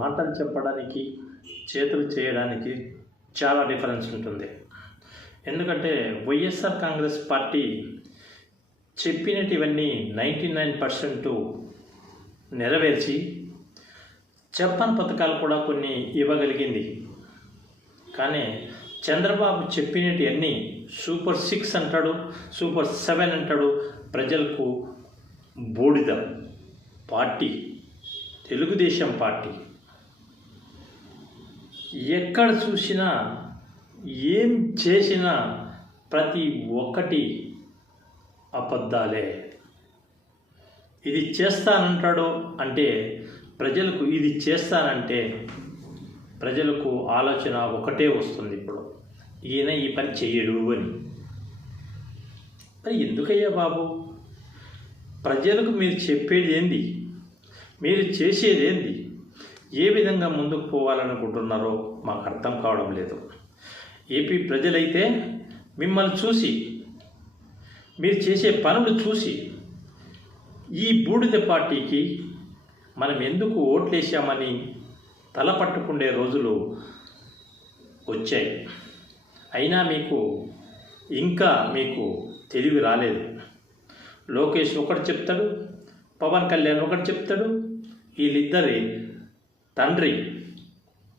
మాటలు చెప్పడానికి చేతులు చేయడానికి చాలా డిఫరెన్స్ ఉంటుంది. ఎందుకంటే వైఎస్ఆర్ కాంగ్రెస్ పార్టీ చెప్పినటివన్నీ 99% నెరవేర్చి చెప్పని పథకాలు కూడా కొన్ని ఇవ్వగలిగింది. కానీ చంద్రబాబు చెప్పినటివన్నీ సూపర్ 6 అంటాడు, సూపర్ 7 అంటాడు. ప్రజలకు బూడిద పార్టీ తెలుగుదేశం పార్టీ. ఎక్కడ చూసినా ఏం చేసినా ప్రతి ఒక్కటి అబద్ధాలే. ఇది చేస్తానంటాడు అంటే ప్రజలకు ఇది చేస్తానంటే ప్రజలకు ఆలోచన ఒకటే వస్తుంది, ఇప్పుడు ఈయన ఈ పని చెయ్యడు అని. మరి ఎందుకయ్యా బాబు, ప్రజలకు మీరు చెప్పేది ఏంది, మీరు చేసేది ఏంది, ఏ విధంగా ముందుకు పోవాలనుకుంటున్నారో మాకు అర్థం కావడం లేదు. ఏపీ ప్రజలైతే మిమ్మల్ని చూసి, మీరు చేసే పనులు చూసి ఈ బూడిద పార్టీకి మనం ఎందుకు ఓట్లేసామని తల పట్టుకునే రోజులు వచ్చాయి. అయినా ఇంకా మీకు తెలివి రాలేదు. లోకేష్ ఒకటి చెప్తాడు, పవన్ కళ్యాణ్ ఒకటి చెప్తాడు, వీళ్ళిద్దరి తండ్రి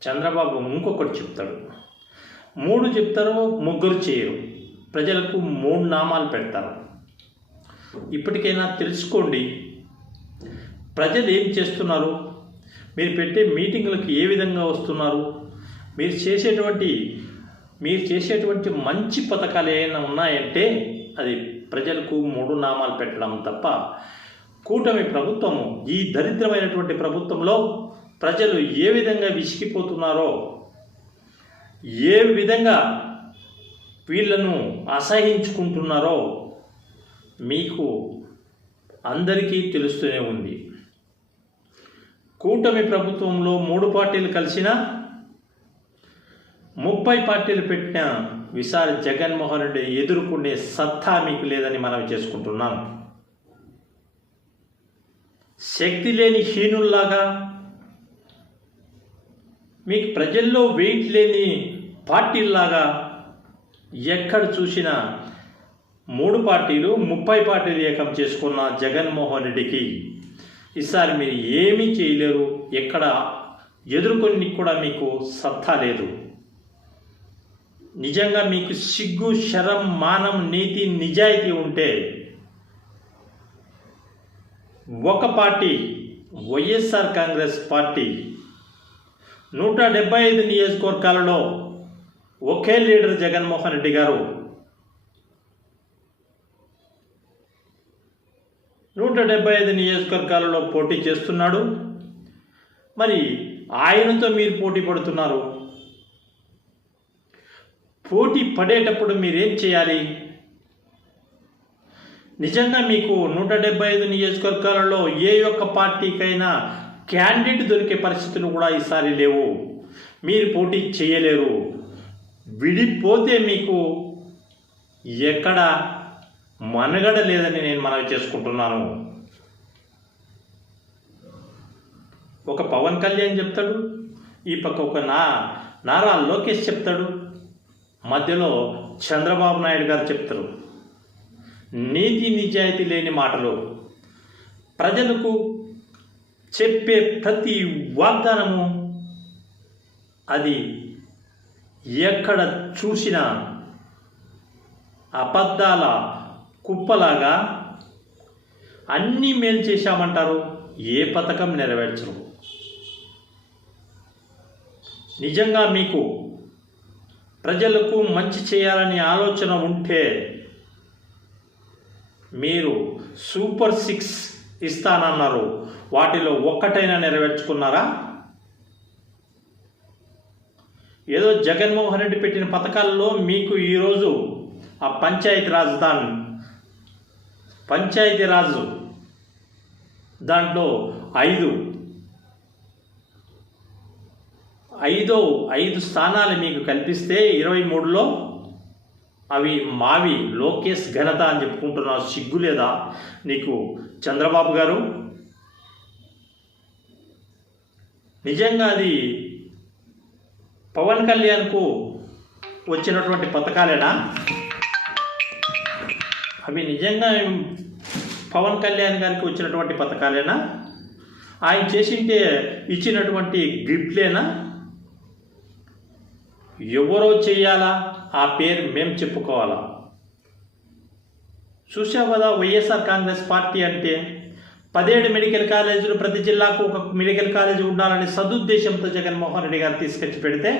చంద్రబాబు ఇంకొకటి చెప్తాడు. 3 చెప్తారు, 3 చేయరు. ప్రజలకు 3 నామాలు పెడతారు. ఇప్పటికైనా తెలుసుకోండి, ప్రజలు ఏం చేస్తున్నారు, మీరు పెట్టే మీటింగులకు ఏ విధంగా వస్తున్నారు, మీరు చేసేటువంటి మంచి పథకాలు ఏమైనా ఉన్నాయంటే అది ప్రజలకు 3 నామాలు పెట్టడం తప్ప, కూటమి ప్రభుత్వము, ఈ దరిద్రమైనటువంటి ప్రభుత్వంలో ప్రజలు ఏ విధంగా విసిగిపోతున్నారో, ఏ విధంగా వీళ్ళను అసహించుకుంటున్నారో మీకు అందరికీ తెలుస్తూనే ఉంది. కూటమి ప్రభుత్వంలో 3 పార్టీలు కలిసినా 30 పార్టీలు పెట్టిన విసారి జగన్మోహన్ రెడ్డి ఎదుర్కొనే సత్తా మీకు లేదని మనం చేసుకుంటున్నాం. శక్తి లేని హీనుల్లాగా, మీకు ప్రజల్లో వెయిట్ లేని పార్టీల్లాగా ఎక్కడ చూసినా 3 పార్టీలు 30 పార్టీలు ఏకం చేసుకున్న జగన్మోహన్ రెడ్డికి ఈసారి మీరు ఏమీ చేయలేరు. ఎక్కడ ఎదుర్కొని కూడా మీకు సత్తా లేదు. నిజంగా మీకు సిగ్గు, శరం, మానం, నీతి, నిజాయితీ ఉంటే ఒక పార్టీ వైఎస్ఆర్ కాంగ్రెస్ పార్టీ 175 నియోజకవర్గాలలో ఒకే లీడర్ జగన్మోహన్ రెడ్డి గారు 175 నియోజకవర్గాలలో పోటీ చేస్తున్నాడు. మరి ఆయనతో మీరు పోటీ పడుతున్నారు. పోటీ పడేటప్పుడు మీరేం చేయాలి? నిజంగా మీకు 175 నియోజకవర్గాలలో ఏ ఒక్క పార్టీకైనా క్యాండిడేట్ దొరికే పరిస్థితులు కూడా ఈసారి లేవు. మీరు పోటీ చేయలేరు. విడిపోతే మీకు ఎక్కడ మనగడ లేదని నేను మనవి చేసుకుంటున్నాను. ఒక పవన్ కళ్యాణ్ చెప్తాడు, ఈ పక్క ఒక నారా లోకేష్ చెప్తాడు, మధ్యలో చంద్రబాబు నాయుడు గారు చెప్తారు. నీతి నిజాయితీ లేని మాటలు. ప్రజలకు చెప్పే ప్రతి వాగ్దానము అది ఎక్కడ చూసినా అబద్ధాల కుప్పలాగా. అన్నీ మేలు చేశామంటారు, ఏ పథకం నెరవేర్చరు. నిజంగా మీకు ప్రజలకు మంచి చేయాలని ఆలోచన ఉంటే మీరు సూపర్ 6 ఇస్తానన్నారు, వాటిలో ఒక్కటైనా నెరవేర్చుకున్నారా? ఏదో జగన్మోహన్ రెడ్డి పెట్టిన పథకాల్లో మీకు ఈరోజు ఆ పంచాయతీరాజు దాంట్లో 5 స్థానాలు మీకు కల్పిస్తే 23లో అవి మావి, లోకేష్ ఘనత అని చెప్పుకుంటున్నావు. సిగ్గు లేదా నీకు చంద్రబాబు గారు? నిజంగా అది పవన్ కళ్యాణ్కు వచ్చినటువంటి పథకాలేనా? అవి నిజంగా పవన్ కళ్యాణ్ గారికి వచ్చినటువంటి పథకాలేనా? ఆయన చేసింటే ఇచ్చినటువంటి గిఫ్ట్లేనా? ఎవరో చేయాలా, ఆ పేరు మేము చెప్పుకోవాలా? చూసావు కదా, వైఎస్ఆర్ కాంగ్రెస్ పార్టీ అంటే 17 మెడికల్ కాలేజీలు, ప్రతి జిల్లాకు ఒక మెడికల్ కాలేజీ ఉండాలని సదుద్దేశంతో జగన్మోహన్ రెడ్డి గారు తీసుకొచ్చి పెడితే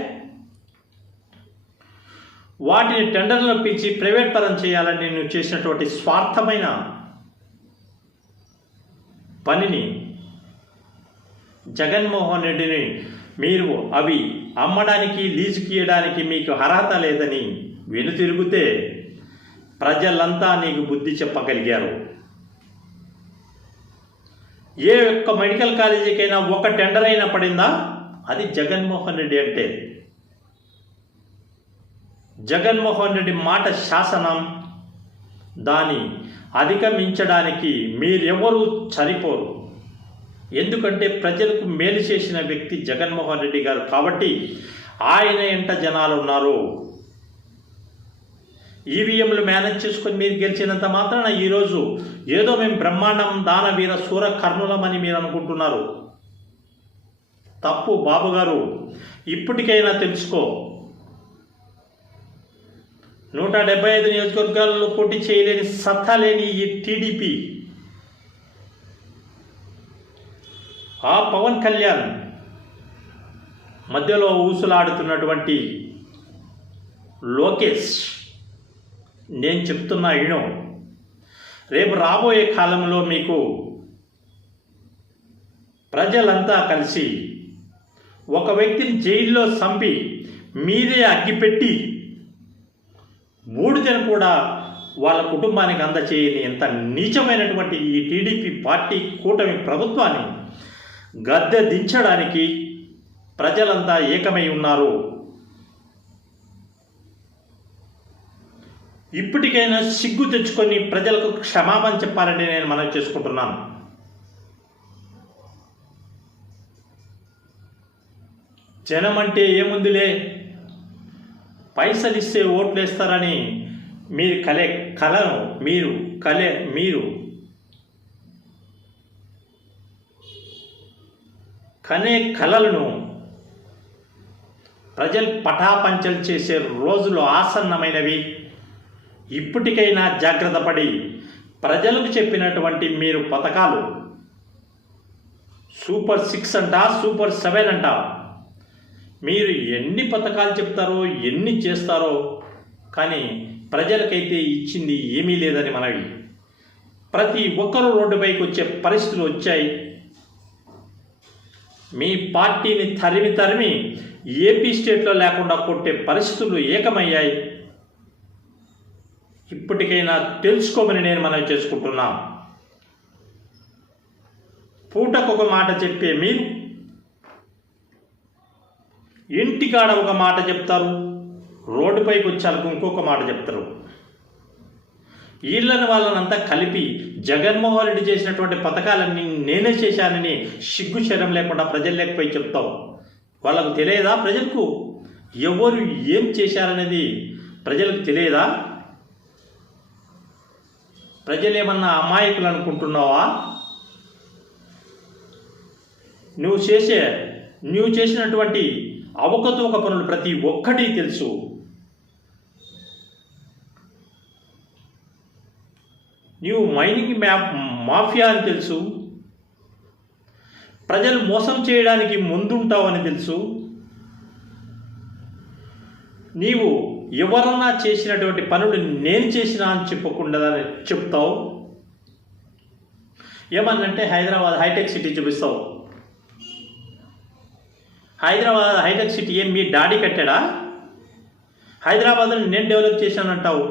వాటిని టెండర్లు పిలిచి ప్రైవేట్ పరం చేయాలని నేను చేసినటువంటి స్వార్థమైన పనిని జగన్మోహన్ రెడ్డిని మీరు అవి అమ్మడానికి, లీజుకి ఇవ్వడానికి మీకు అర్హత లేదని వెనుతిరిగితే ప్రజలంతా నీకు బుద్ధి చెప్పగలిగారు. ఏ ఒక్క మెడికల్ కాలేజీకైనా ఒక టెండర్ అయినా పడిందా? అది జగన్మోహన్ రెడ్డి అంటే. జగన్మోహన్ రెడ్డి మాట శాసనం. దాన్ని అధిగమించడానికి మీరెవరూ సరిపోరు. ఎందుకంటే ప్రజలకు మేలు చేసిన వ్యక్తి జగన్మోహన్ రెడ్డి గారు కాబట్టి ఆయన ఎంట జనాలు ఉన్నారు. ఈవీఎంలు మేనేజ్ చేసుకొని మీరు గెలిచినంత మాత్రాన ఈరోజు ఏదో మేము బ్రహ్మాండం, దానవీర, శూర కర్ణులమని మీరు అనుకుంటున్నారు. తప్పు బాబు గారు. ఇప్పటికైనా తెలుసుకో. 175 నియోజకవర్గాల్లో పోటీ చేయలేని సత్తా లేని ఈ టీడీపీ, ఆ పవన్ కళ్యాణ్ మధ్యలో ఊసులాడుతున్నటువంటి లోకేష్, నేను చెప్తున్నా ఈయన రేపు రాబోయే కాలంలో మీకు ప్రజలంతా కలిసి ఒక వ్యక్తిని జైల్లో చంపి మీరే అగ్గిపెట్టి బూడిదను కూడా వాళ్ళ కుటుంబానికి అందచేయని ఎంత నీచమైనటువంటి ఈ టీడీపీ పార్టీ కూటమి ప్రభుత్వాన్ని గద్దె దించడానికి ప్రజలంతా ఏకమై ఉన్నారు. ఇప్పటికైనా సిగ్గు తెచ్చుకొని ప్రజలకు క్షమాపణ చెప్పాలని నేను మనవి చేసుకుంటున్నాను. జనం అంటే ఏముందిలే, పైసలు ఇస్తే ఓట్లు వేస్తారని మీరు కనే కలలను ప్రజలు పటాపంచలు చేసే రోజులు ఆసన్నమైనవి. ఇప్పటికైనా జాగ్రత్త పడి ప్రజలకు చెప్పినటువంటి మీరు పథకాలు సూపర్ 6 అంట, సూపర్ 7 అంట, మీరు ఎన్ని పథకాలు చెప్తారో, ఎన్ని చేస్తారో, కానీ ప్రజలకైతే ఇచ్చింది ఏమీ లేదని మనవి. ప్రతి ఒక్కరూ రోడ్డుపైకి వచ్చే పరిస్థితులు వచ్చాయి. మీ పార్టీని తరిమి ఏపీ స్టేట్లో లేకుండా కొట్టే పరిస్థితులు ఏకమయ్యాయి. ఇప్పటికైనా తెలుసుకోమని నేను మనవి చేసుకుంటున్నా. పూటకొక మాట చెప్పే మీరు ఇంటికాడ ఒక మాట చెప్తారు, రోడ్డుపైకి వచ్చాలకు ఇంకొక మాట చెప్తారు. వాళ్ళనంతా కలిపి జగన్మోహన్ రెడ్డి చేసినటువంటి పథకాలన్నీ నేనే చేశానని సిగ్గు శరం లేకుండా ప్రజలు లేకపోయి చెప్తావు. వాళ్ళకు తెలియదా? ప్రజలకు ఎవరు ఏం చేశారనేది ప్రజలకు తెలియదా? ప్రజలేమన్నా అమాయకులు అనుకుంటున్నావా? నువ్వు చేసినటువంటి అవకతవక పనులు ప్రతి ఒక్కటి తెలుసు. నీవు మైనింగ్ మాఫియా అని తెలుసు. ప్రజలు మోసం చేయడానికి ముందుంటావని తెలుసు. నీవు ఎవరన్నా చేసినటువంటి పనులు నేను చేసినా అని చెప్పకుండా చెప్తావు. ఏమన్నంటే హైదరాబాద్ హైటెక్ సిటీ చూపిస్తావు. హైదరాబాద్ హైటెక్ సిటీ ఏం మీ డాడీ కట్టాడా? హైదరాబాద్లో నేను డెవలప్ చేశానంటావు.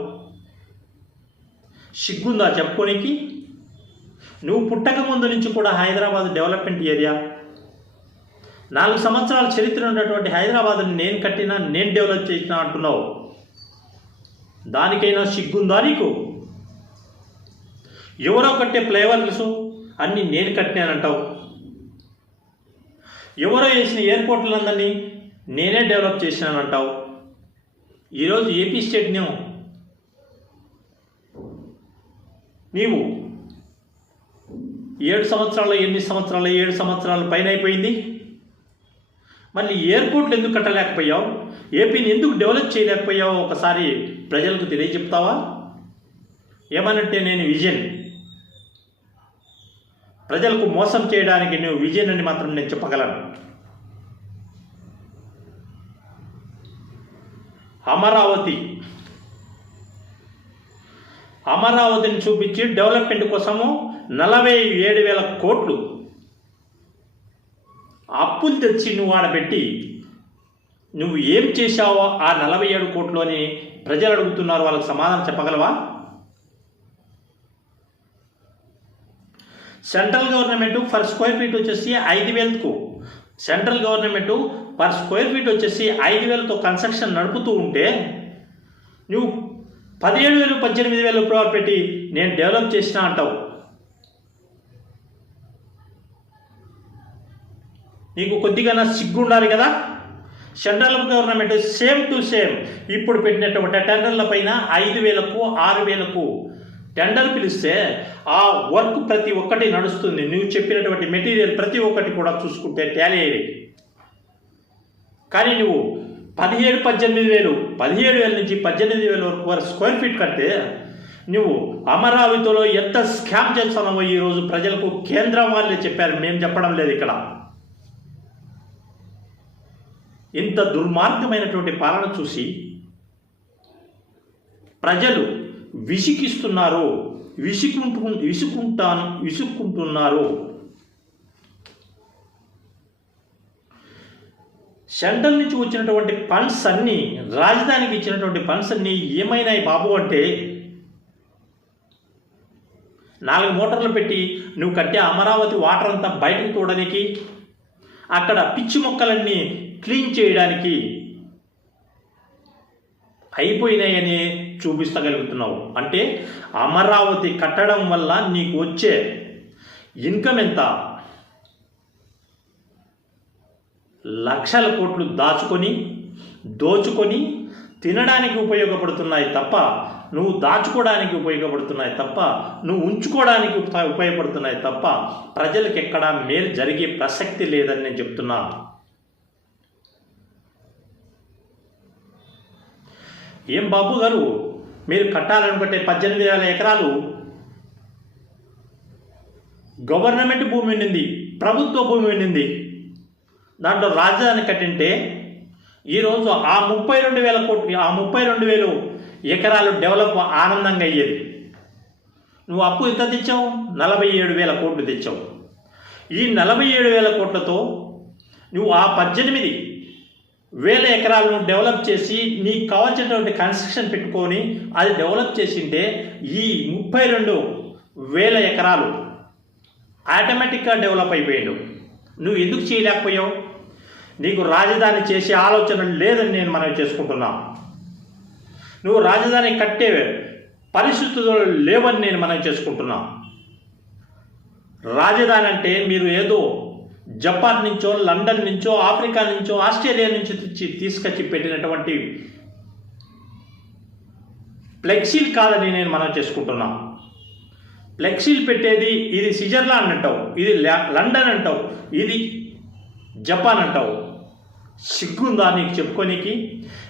సిగ్గుందా చెప్పుకోనికి? నువ్వు పుట్టక ముందు నుంచి కూడా హైదరాబాద్ డెవలప్మెంట్ ఏరియా. 4 సంవత్సరాల చరిత్ర ఉన్నటువంటి హైదరాబాద్ని నేను కట్టినా, నేను డెవలప్ చేసినా అంటున్నావు. దానికైనా సిగ్గుందా నీకు? ఎవరో కట్టే ఫ్లైఓవర్స్ అన్నీ నేను కట్టినానంటావు. ఎవరో వేసిన ఎయిర్పోర్ట్లందరినీ నేనే డెవలప్ చేసినానంటావు. ఈరోజు ఏపీ స్టేట్ను నీవు 7 సంవత్సరాలు 7 సంవత్సరాల పైన అయిపోయింది. మళ్ళీ ఎయిర్పోర్ట్లు ఎందుకు కట్టలేకపోయావు? ఏపీని ఎందుకు డెవలప్ చేయలేకపోయావు? ఒకసారి ప్రజలకు తెలియచెప్తావా? ఏమనంటే నేను విజన్, ప్రజలకు మోసం చేయడానికి నువ్వు విజన్ అని మాత్రం నేను చెప్పగలను. అమరావతిని చూపించి డెవలప్మెంట్ కోసము 47,000 కోట్లు అప్పులు తెచ్చి నువ్వు ఆడబెట్టి నువ్వు ఏం చేశావో ఆ 47 కోట్లు అని ప్రజలు అడుగుతున్నారు. వాళ్ళకి సమాధానం చెప్పగలవా? Central government per square feet వచ్చేసి 5,000కు, central government per square feet వచ్చేసి 5,000తో కన్స్ట్రక్షన్ నడుపుతూ ఉంటే నువ్వు 17,000 18,000 రూపాయలు పెట్టి నేను డెవలప్ చేసినా అంటావు. నీకు కొద్దిగా సిగ్గు ఉండాలి కదా. Central government same to same ఇప్పుడు పెట్టినటువంటి టెండర్ల పైన 5,000కు 6,000కు టెండర్ పిలిస్తే ఆ వర్క్ ప్రతి ఒక్కటి నడుస్తుంది. నువ్వు చెప్పినటువంటి మెటీరియల్ ప్రతి ఒక్కటి కూడా చూసుకుంటే టాలీ అయ్యేది. కానీ నువ్వు 17,000 నుంచి 18,000 వరకు స్క్వేర్ ఫీట్ కడితే నువ్వు అమరావతిలో ఎంత స్కామ్ చేస్తున్నావో ఈరోజు ప్రజలకు కేంద్రం వాళ్ళే చెప్పారు, మేము చెప్పడం లేదు. ఇక్కడ ఇంత దుర్మార్గమైనటువంటి పాలన చూసి ప్రజలు విసుక్కుంటున్నారు. సెంట్రల్ నుంచి వచ్చినటువంటి ఫండ్స్ అన్నీ, రాజధానికి ఇచ్చినటువంటి ఫండ్స్ అన్నీ ఏమైనాయి బాబు అంటే 4 మోటార్లు పెట్టి నువ్వు కట్టే అమరావతి వాటర్ అంతా బయటకు తోడడానికి, అక్కడ పిచ్చి మొక్కలన్నీ క్లీన్ చేయడానికి అయిపోయినాయని చూపించగలుగుతున్నావు. అంటే అమరావతి కట్టడం వల్ల నీకు వచ్చే ఇన్కమ్ ఎంత? లక్షల కోట్లు దోచుకొని తినడానికి ఉపయోగపడుతున్నాయి తప్ప, నువ్వు దాచుకోవడానికి ఉపయోగపడుతున్నాయి తప్ప, నువ్వు ఉంచుకోవడానికి ఉపయోగపడుతున్నాయి తప్ప ప్రజలకు ఎక్కడా మేలు జరిగే ప్రసక్తి లేదని నేను చెప్తున్నా. ఏం బాబు గారు, మీరు కట్టాలనుకుంటే 18,000 ఎకరాలు గవర్నమెంట్ భూమి ఉండింది, ప్రభుత్వ భూమి ఉండింది, దాంట్లో రాజధాని కట్టింటే ఈరోజు ఆ 32,000 కోట్లు, ఆ 32,000 ఎకరాలు డెవలప్ ఆనందంగా అయ్యేది. నువ్వు అప్పు ఎంత తెచ్చావు? 47,000 కోట్లు తెచ్చావు. ఈ 47,000 కోట్లతో నువ్వు ఆ 18,000 ఎకరాలను డెవలప్ చేసి నీకు కావాల్సినటువంటి కన్స్ట్రక్షన్ పెట్టుకొని అది డెవలప్ చేసింటే ఈ 32,000 ఎకరాలు ఆటోమేటిక్గా డెవలప్ అయిపోయాడు. నువ్వు ఎందుకు చేయలేకపోయావు? నీకు రాజధాని చేసే ఆలోచన లేదని నేను మనవి చేసుకుంటున్నా. నువ్వు రాజధాని కట్టే పరిస్థితులు లేవని నేను మనవి చేసుకుంటున్నా. రాజధాని అంటే మీరు ఏదో జపాన్ నుంచో, లండన్ నుంచో, ఆఫ్రికా నుంచో, ఆస్ట్రేలియా నుంచో తీసుకొచ్చి పెట్టినటువంటి ఫ్లెక్సీలు కాదని నేను మనం చేసుకుంటున్నా. ఫ్లెక్సీలు పెట్టేది ఇది స్విట్జర్లాండ్ అంటావు, ఇది లండన్ అంటావు, ఇది జపాన్ అంటావు. సిగ్గుందా నీకు చెప్పుకోనికి?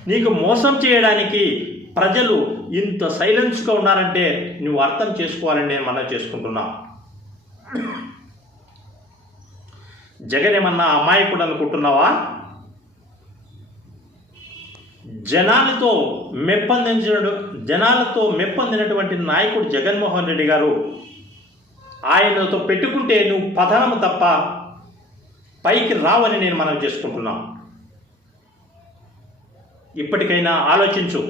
నీకు మోసం చేయడానికి ప్రజలు ఇంత సైలెన్స్గా ఉన్నారంటే నువ్వు అర్థం చేసుకోవాలని నేను మనం చేసుకుంటున్నా. జగన్ ఏమన్నా అమాయకుడు అనుకుంటున్నావా? జనాలతో మెప్పొందినటువంటి నాయకుడు జగన్మోహన్ రెడ్డి గారు. ఆయనతో పెట్టుకుంటే నువ్వు పతనము తప్ప పైకి రావని నేను మనం చేసుకుంటున్నా. ఇప్పటికైనా ఆలోచించు.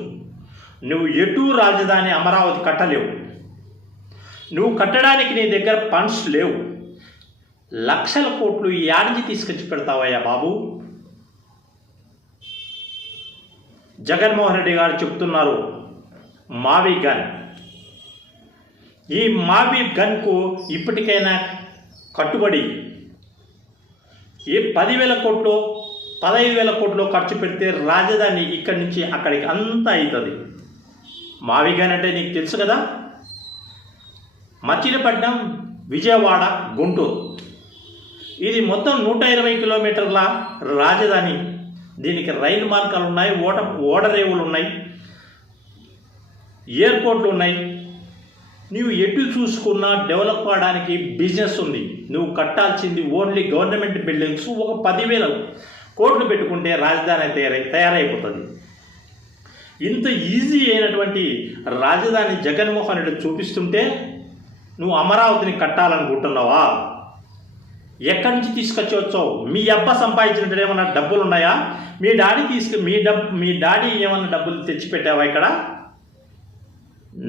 నువ్వు ఎటూ రాజధాని అమరావతి కట్టలేవు. నువ్వు కట్టడానికి నీ దగ్గర ఫండ్స్ లేవు. లక్షల కోట్లు యాడికి తీసుకొచ్చి పెడతావయ్యా బాబు? జగన్మోహన్ రెడ్డి గారు చెప్తున్నారు మావి గన్. ఈ మావి గన్కు ఇప్పటికైనా కట్టుబడి ఏ 10,000 కోట్లు 15,000 కోట్లు ఖర్చు పెడితే రాజధాని ఇక్కడి నుంచి అక్కడికి అంతా అవుతుంది. మావిగాన్ అంటే నీకు తెలుసు కదా, మచిలీపట్నం, విజయవాడ, గుంటూరు, ఇది మొత్తం 120 కిలోమీటర్ల రాజధాని. దీనికి రైలు మార్గాలు ఉన్నాయి, ఓడరేవులు ఉన్నాయి, ఎయిర్పోర్ట్లు ఉన్నాయి. నువ్వు ఎటు చూసుకున్నా డెవలప్ అవడానికి బిజినెస్ ఉంది. నువ్వు కట్టాల్సింది ఓన్లీ గవర్నమెంట్ బిల్డింగ్స్ ఒక 10,000 కోట్లు పెట్టుకుంటే రాజధాని తయారైపోతుంది. ఇంత ఈజీ అయినటువంటి రాజధాని జగన్మోహన్ రెడ్డి చూపిస్తుంటే నువ్వు అమరావతిని కట్టాలనుకుంటున్నావా? ఎక్కడి నుంచి తీసుకొచ్చి వచ్చావు? మీ అబ్బా సంపాదించినట్టు ఏమన్నా డబ్బులు ఉన్నాయా? మీ డాడీ ఏమన్నా డబ్బులు తెచ్చిపెట్టావా? ఇక్కడ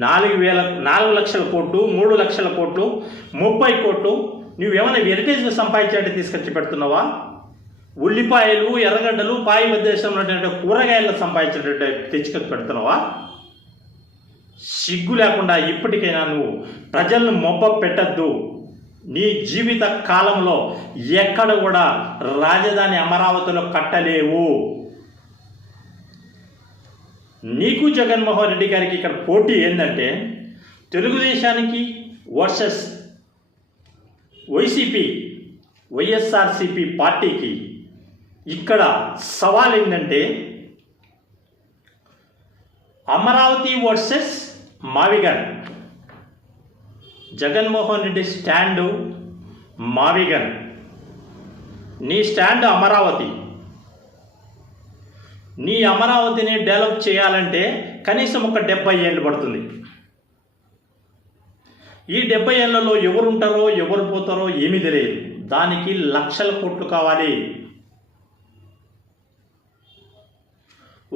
4 లక్షల కోట్లు, 3 లక్షల కోట్లు, 30 కోట్లు నువ్వేమైనా హెరిటేజ్లో సంపాదించినట్టు తీసుకొచ్చి పెడుతున్నావా? ఉల్లిపాయలు, ఎర్రగడ్డలు, పాయి ఉద్దేశంలో కూరగాయలు సంపాదించినట్టు తెచ్చుకొని పెడుతున్నావా? సిగ్గు లేకుండా ఇప్పటికైనా నువ్వు ప్రజలను మొబ్బ పెట్టద్దు. నీ జీవిత కాలంలో ఎక్కడ కూడా రాజధాని అమరావతిలో కట్టలేవు. నీకు జగన్మోహన్ రెడ్డి గారికి ఇక్కడ పోటీ ఏంటంటే తెలుగుదేశానికి వర్సెస్ వైఎస్ఆర్సిపి పార్టీకి. ఇక్కడ సవాల్ ఏంటంటే అమరావతి వర్సెస్ మావిగన్. జగన్మోహన్ రెడ్డి స్టాండు మావిగన్, నీ స్టాండ్ అమరావతి. నీ అమరావతిని డెవలప్ చేయాలంటే కనీసం ఒక 70 ఏళ్ళు పడుతుంది. ఈ 70 ఏళ్లలో ఎవరుంటారో ఎవరు పోతారో ఏమీ తెలియదు. దానికి లక్షల కోట్లు కావాలి.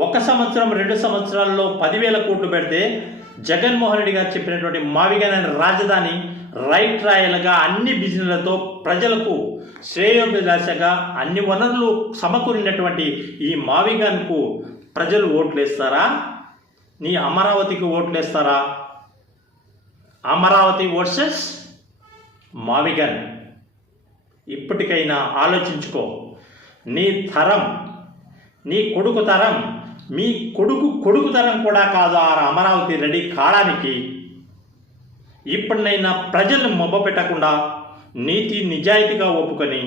1 సంవత్సరం 2 సంవత్సరాల్లో 10,000 కోట్లు పెడితే జగన్మోహన్ రెడ్డి గారు చెప్పినటువంటి మావిగన్ అనే రాజధాని రైట్ రాయల్గా అన్ని బిజినెస్లతో ప్రజలకు శ్రేయోభిలాషగా అన్ని వనరులు సమకూరినటువంటి ఈ మావిగన్కు ప్రజలు ఓట్లేస్తారా? నీ అమరావతికి ఓట్లేస్తారా? అమరావతి వర్సెస్ మావిగన్. ఇప్పటికైనా ఆలోచించుకో. నీ తరం, నీ కొడుకు తరం, మీ కొడుకు తరం కూడా కాదు ఆ అమరావతి రెడీ కావడానికి. ఇప్పుడైనా ప్రజలను మొబ్బపెట్టకుండా నీతి నిజాయితీగా ఒప్పుకొని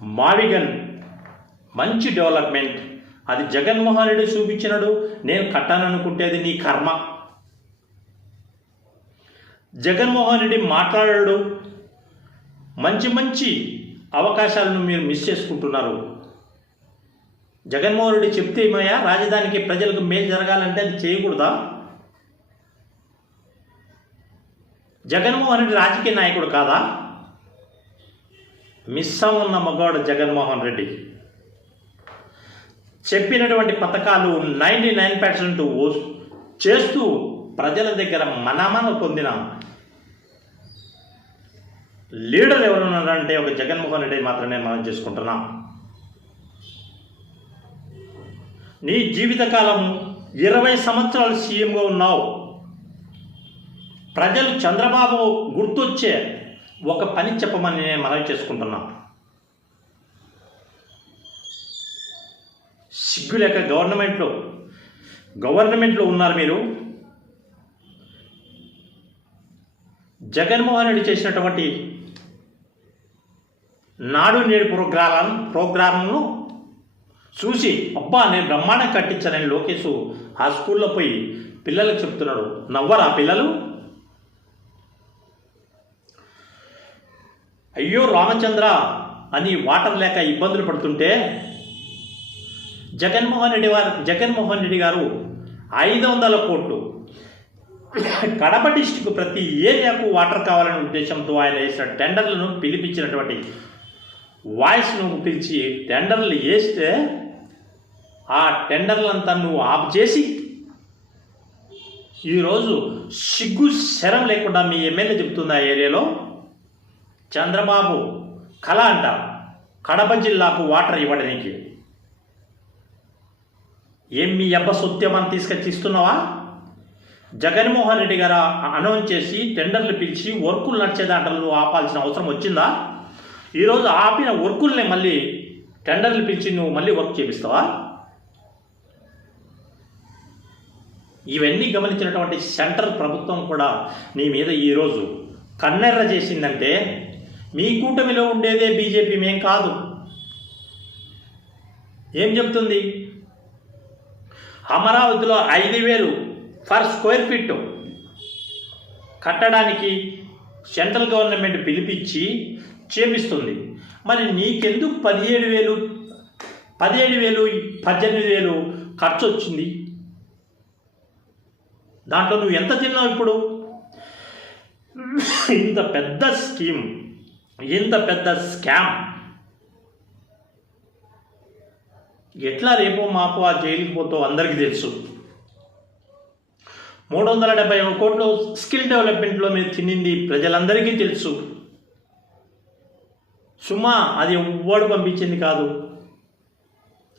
మావిగన్ మంచి డెవలప్మెంట్, అది జగన్మోహన్ రెడ్డి చూపించినాడు. నేను కట్టాననుకుంటే అది నీ కర్మ. జగన్మోహన్ రెడ్డి మాట్లాడాడు, మంచి అవకాశాలను మీరు మిస్ చేసుకుంటున్నారు. జగన్మోహన్ రెడ్డి చెప్తే ఏమయ్యా, రాజధానికి ప్రజలకు మేలు జరగాలంటే అది చేయకూడదా? జగన్మోహన్ రెడ్డి రాజకీయ నాయకుడు కాదా? మిస్ ఉన్న మగవాడు జగన్మోహన్ రెడ్డి. చెప్పినటువంటి పథకాలు 99% చేస్తూ ప్రజల దగ్గర మనామన పొందిన లీడర్ ఎవరున్నారంటే ఒక జగన్మోహన్ రెడ్డి మాత్రమే మనం చేసుకుంటున్నాం. నీ జీవితకాలం 20 సంవత్సరాలు సీఎంగా ఉన్నావు. ప్రజలు చంద్రబాబు గుర్తొచ్చే ఒక పని చెప్పమని నేను మనవి చేసుకుంటున్నా. సిగ్గు లేక గవర్నమెంట్లో ఉన్నారు మీరు. జగన్మోహన్ రెడ్డి చేసినటువంటి నాడు నేడు ప్రోగ్రాంను చూసి అబ్బా నేను బ్రహ్మాండం కట్టించానని లోకేష్ ఆ స్కూల్లో పోయి పిల్లలకు చెప్తున్నాడు. నవ్వరా పిల్లలు? అయ్యో రామచంద్ర అని వాటర్ లేక ఇబ్బందులు పడుతుంటే జగన్మోహన్ రెడ్డి గారు 500 కోట్లు కడప డిస్టిక్ ప్రతి ఏరియాకు వాటర్ కావాలనే ఉద్దేశంతో ఆయన వేసిన టెండర్లను పిలిపించినటువంటి వాయిస్ను పిలిచి టెండర్లు వేస్తే ఆ టెండర్లంతా నువ్వు ఆఫ్ చేసి ఈరోజు సిగ్గు శరం లేకుండా మీ ఎమ్మెల్యే చెప్తుంది ఆ ఏరియాలో చంద్రబాబు కళ అంట కడప జిల్లాకు వాటర్ ఇవ్వడానికి. ఏం మీ అబ్బ సొత్యమని తీసుకొచ్చి ఇస్తున్నావా? జగన్మోహన్ రెడ్డి గారు అనౌన్స్ చేసి టెండర్లు పిలిచి వర్కులు నడిచే దాంట్లో నువ్వు ఆపాల్సిన అవసరం వచ్చిందా? ఈరోజు ఆపిన వర్కుల్ని మళ్ళీ టెండర్లు పిలిచి నువ్వు మళ్ళీ వర్క్ చేపిస్తావా? ఇవన్నీ గమనించినటువంటి సెంట్రల్ ప్రభుత్వం కూడా నీ మీద ఈరోజు కన్నెర్ర చేసిందంటే మీ కూటమిలో ఉండేదే బీజేపీ, మేం కాదు. ఏం చెప్తుంది? అమరావతిలో 5,000 పర్ స్క్వేర్ ఫీట్ కట్టడానికి సెంట్రల్ గవర్నమెంట్ పిలిపించి చేపిస్తుంది. మరి నీకెందుకు 17,000 18,000 ఖర్చు వచ్చింది? దాంట్లో నువ్వు ఎంత తిన్నావు? ఇప్పుడు ఇంత పెద్ద స్కీమ్, ఇంత పెద్ద స్కామ్ ఎట్లా రేపో మాపో ఆ జైలుకి పోతావు అందరికీ తెలుసు. 371 కోట్లు స్కిల్ డెవలప్మెంట్లో మీరు తినింది ప్రజలందరికీ తెలుసు. సుమా అది ఎవ్వడు పంపించింది కాదు,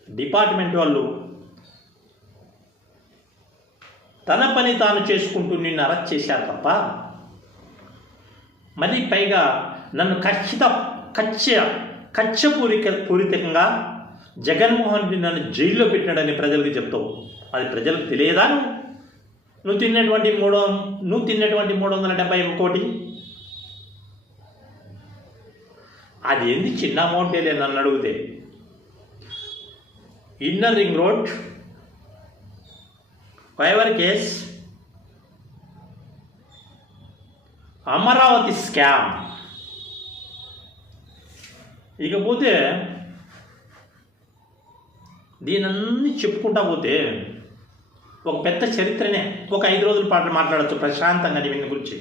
డిపార్ట్మెంట్ వాళ్ళు తన పని తాను చేసుకుంటూ నిన్ను అరెస్ట్ చేశారు తప్ప, మళ్ళీ పైగా నన్ను కక్షపూరితంగా జగన్మోహన్ రెడ్డి నన్ను జైల్లో పెట్టినాడని ప్రజలకు చెప్తావు. అది ప్రజలకు తెలియదా? నువ్వు తిన్నటువంటి 371 కోటి అది ఏంది చిన్న అమౌంటే లేదు నన్ను అడిగితే. Inner ring road, fibre case, Amaravati scam, ఇకపోతే దీనన్నీ చెప్పుకుంటా పోతే ఒక పెద్ద చరిత్రనే ఒక 5 రోజుల పాటు మాట్లాడచ్చు ప్రశాంతంగా దీని గురించి.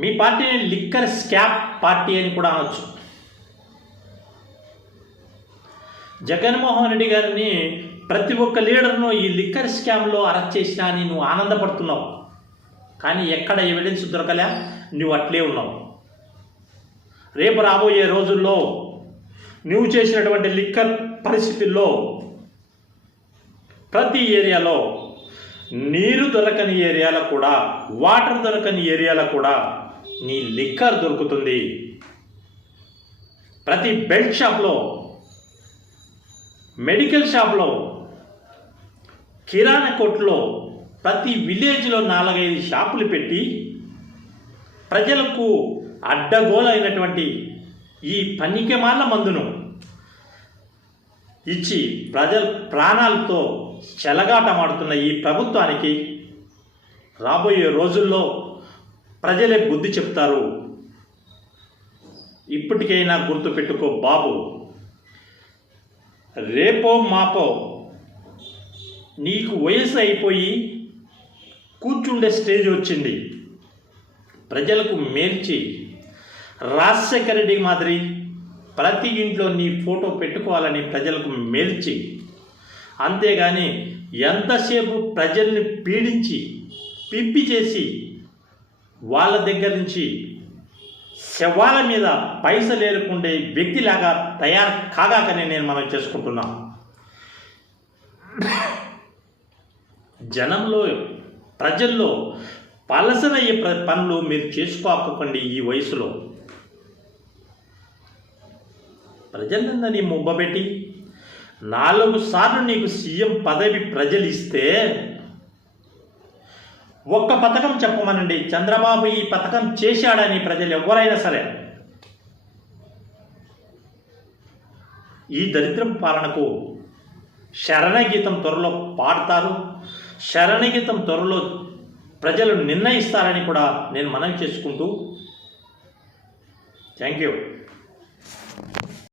మీ పార్టీని లిక్కర్ స్కామ్ పార్టీ అని కూడా అనొచ్చు. జగన్మోహన్ రెడ్డి గారిని ప్రతి ఒక్క లీడర్ను ఈ లిక్కర్ స్కామ్లో అరెస్ట్ చేసినా అని నువ్వు ఆనందపడుతున్నావు, కానీ ఎక్కడ ఎవిడెన్స్ దొరకలే, నువ్వు అట్లే ఉన్నావు. రేపు రాబోయే రోజుల్లో నువ్వు చేసినటువంటి లిక్కర్ పరిస్థితుల్లో ప్రతి ఏరియాలో, నీరు దొరకని ఏరియాలో కూడా, వాటర్ దొరకని ఏరియాలో కూడా నీ లిక్కర్ దొరుకుతుంది. ప్రతి బెల్ట్ షాప్లో, మెడికల్ షాప్లో, కిరాణా కొట్లో, ప్రతి విలేజ్లో 4-5 షాపులు పెట్టి ప్రజలకు అడ్డగోలైనటువంటి ఈ పనికిమాల మందును ఇచ్చి ప్రజల ప్రాణాలతో చెలగాటమాడుతున్న ఈ ప్రభుత్వానికి రాబోయే రోజుల్లో ప్రజలే బుద్ధి చెప్తారు. ఇప్పటికైనా గుర్తుపెట్టుకో బాబు, రేపో మాపో నీకు వయసు అయిపోయి కూర్చుండే స్టేజ్ వచ్చింది. ప్రజలకు మేల్చి రాజశేఖర రెడ్డి మాదిరి ప్రతి ఇంట్లో నీ ఫోటో పెట్టుకోవాలని ప్రజలకు మేల్చి, అంతేగాని ఎంతసేపు ప్రజల్ని పీడించి పిప్పి చేసి వాళ్ళ దగ్గర నుంచి శవాల మీద పైసలు ఏరుకుండే వ్యక్తిలాగా తయారు కాగాకనే నేను మనం చేసుకుంటున్నాను. జనంలో, ప్రజల్లో పలసనయ్యే పనులు మీరు చేసుకోకండి. ఈ వయసులో ప్రజలందరినీ ముబ్బబెట్టి 4 సార్లు నీకు సీఎం పదవి ప్రజలు ఇస్తే ఒక్క పథకం చెప్పమనండి, చంద్రబాబు ఈ పథకం చేశాడని ప్రజలు ఎవరైనా సరే. ఈ దరిద్రం పాలనకు శరణగీతం త్వరలో పాడతారు, శరణగీతం త్వరలో ప్రజలు నిర్ణయిస్తారని కూడా నేను మనవి చేసుకుంటూ థ్యాంక్ యూ.